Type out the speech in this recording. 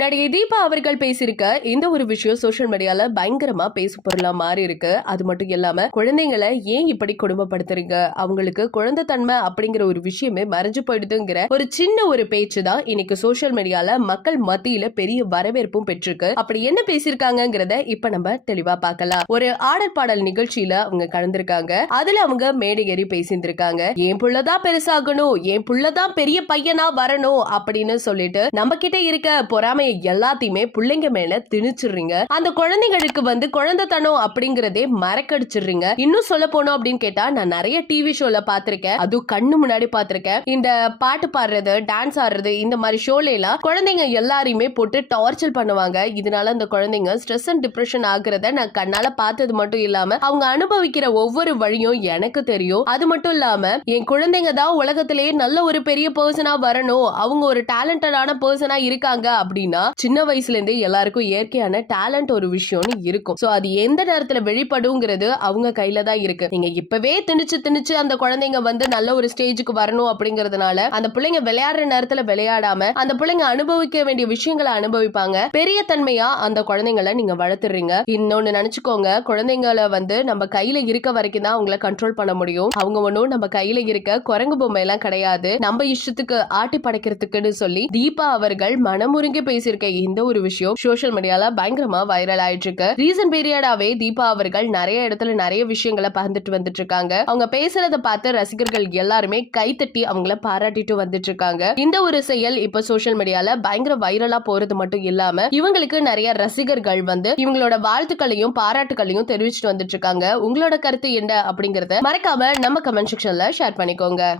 நடிகை தீபா அவர்கள் பேசியிருக்க இந்த ஒரு விஷயம் சோசியல் மீடியால பயங்கரமா பேசு பொருளா மாறி இருக்கு. அது மட்டும் இல்லாம குழந்தைங்களை ஏன் இப்படி கொடுமைப்படுத்துறீங்க, அவங்களுக்கு குழந்தை தன்மை அப்படிங்கிற ஒரு விஷயமே மறைஞ்சு போயிடுதுங்கிற ஒரு சின்ன ஒரு பேச்சு தான் இன்னைக்கு சோசியல் மீடியால மக்கள் மத்தியில பெரிய வரவேற்பும் பெற்றிருக்கு. அப்படி என்ன பேசியிருக்காங்கிறத இப்ப நம்ம தெளிவா பார்க்கலாம். ஒரு ஆடல் பாடல் நிகழ்ச்சியில அவங்க கலந்திருக்காங்க. அதுல அவங்க மேடை ஏறி பேசியிருந்திருக்காங்க. என் புள்ளதான் பெருசாகணும், என் புள்ளதான் பெரிய பையனா வரணும் அப்படின்னு சொல்லிட்டு நம்ம கிட்ட இருக்க பொறாமை எல்லாத்தையுமே பிள்ளைங்க மேல திணிச்சிடுறீங்க. அந்த குழந்தைகளுக்கு குழந்தைத்தனம் அப்படிங்கறதே மறக்கடிச்சிடுறீங்க. இன்னும் சொல்ல போனோம் அப்படின்னு கேட்டா, நான் நிறைய டிவி ஷோல பாத்திருக்கேன், அதுவும் கண்ணு முன்னாடி பாத்திருக்கேன். இந்த பாட்டு பாடுறது, டான்ஸ் ஆடுறது, இந்த மாதிரி ஷோல எல்லாம் குழந்தைங்க எல்லாரையுமே போட்டு டார்ச்சர் பண்ணுவாங்க. இதனால அந்த குழந்தைங்க ஸ்ட்ரெஸ் அண்ட் டிப்ரெஷன் ஆகுறத நான் கண்ணால பார்த்தது மட்டும் இல்லாம அவங்க அனுபவிக்கிற ஒவ்வொரு வழியும் எனக்கு தெரியும். அது மட்டும் இல்லாம என் குழந்தைங்க தான் உலகத்திலேயே நல்ல ஒரு பெரிய பர்சனா வரணும், அவங்க ஒரு டேலண்டடான பர்சனா இருக்காங்க அப்படின்னா சின்ன வயசுல இருந்தே எல்லாருக்கும் இயற்கையான டேலண்ட் ஒரு விஷயம்னு இருக்கும். சோ அது எந்த நேரத்துல வெளிப்படுங்கிறது அவங்க கையில தான் இருக்கு. நீங்க இப்பவே திணிச்சு அந்த குழந்தைங்க நல்ல ஒரு ஸ்டேஜுக்கு வரணும் அப்படிங்கறதுனால அந்த பிள்ளைங்க விளையாடுற நேரத்துல விளையாடாம அந்த பிள்ளைங்க அனுபவிக்க வேண்டிய விஷயங்களை அனுபவிப்பாங்க. பெரிய தன்மையா அந்த குழந்தைங்களை நீங்க வளர்த்துறீங்க. இன்னொன்னு நினைச்சுக்கோங்க, குழந்தைங்களை நம்ம கையில இருக்க வரைக்கும் தான் அவங்களை கண்ட்ரோல் பண்ண முடியும். அவங்க ஒன்னும் நம்ம கையில இருக்க குரங்கு பொம்மை எல்லாம் கிடையாது, நம்ம இஷ்டத்துக்கு ஆட்டி படைக்கிறதுக்குன்னு சொல்லி தீபா அவர்கள் மனமுருங்கி பேசியிருக்க இந்த ஒரு விஷயம் சோசியல் மீடியால பயங்கரமா வைரல் ஆயிட்டு இருக்கு. ரீசன்ட் பீரியடாவே தீபா அவர்கள் நிறைய இடத்துல நிறைய விஷயங்களை பகிர்ந்துட்டு வந்துட்டு இருக்காங்க. அவங்க பேசுறத பார்த்து ரசிகர்கள் எல்லாருமே கைத்தட்டி அவங்கள பாராட்டிட்டு வந்துட்டு இருக்காங்க. இந்த ஒரு செயல் இப்ப சோசியல் மீடியால பயங்கர வைரலா போறது மட்டும் இல்லாம இவங்களுக்கு நிறைய ரசிகர்கள் இவங்களோட வாழ்த்துக்களையும் பாராட்டுகளையும் தெரிவிச்சுட்டு வந்துட்டு இருக்காங்க. உங்களோட கருத்து என்ன அப்படிங்கறத மறக்காம நம்ம கமெண்ட் செக்ஷன்ல ஷேர் பண்ணிக்கோங்க.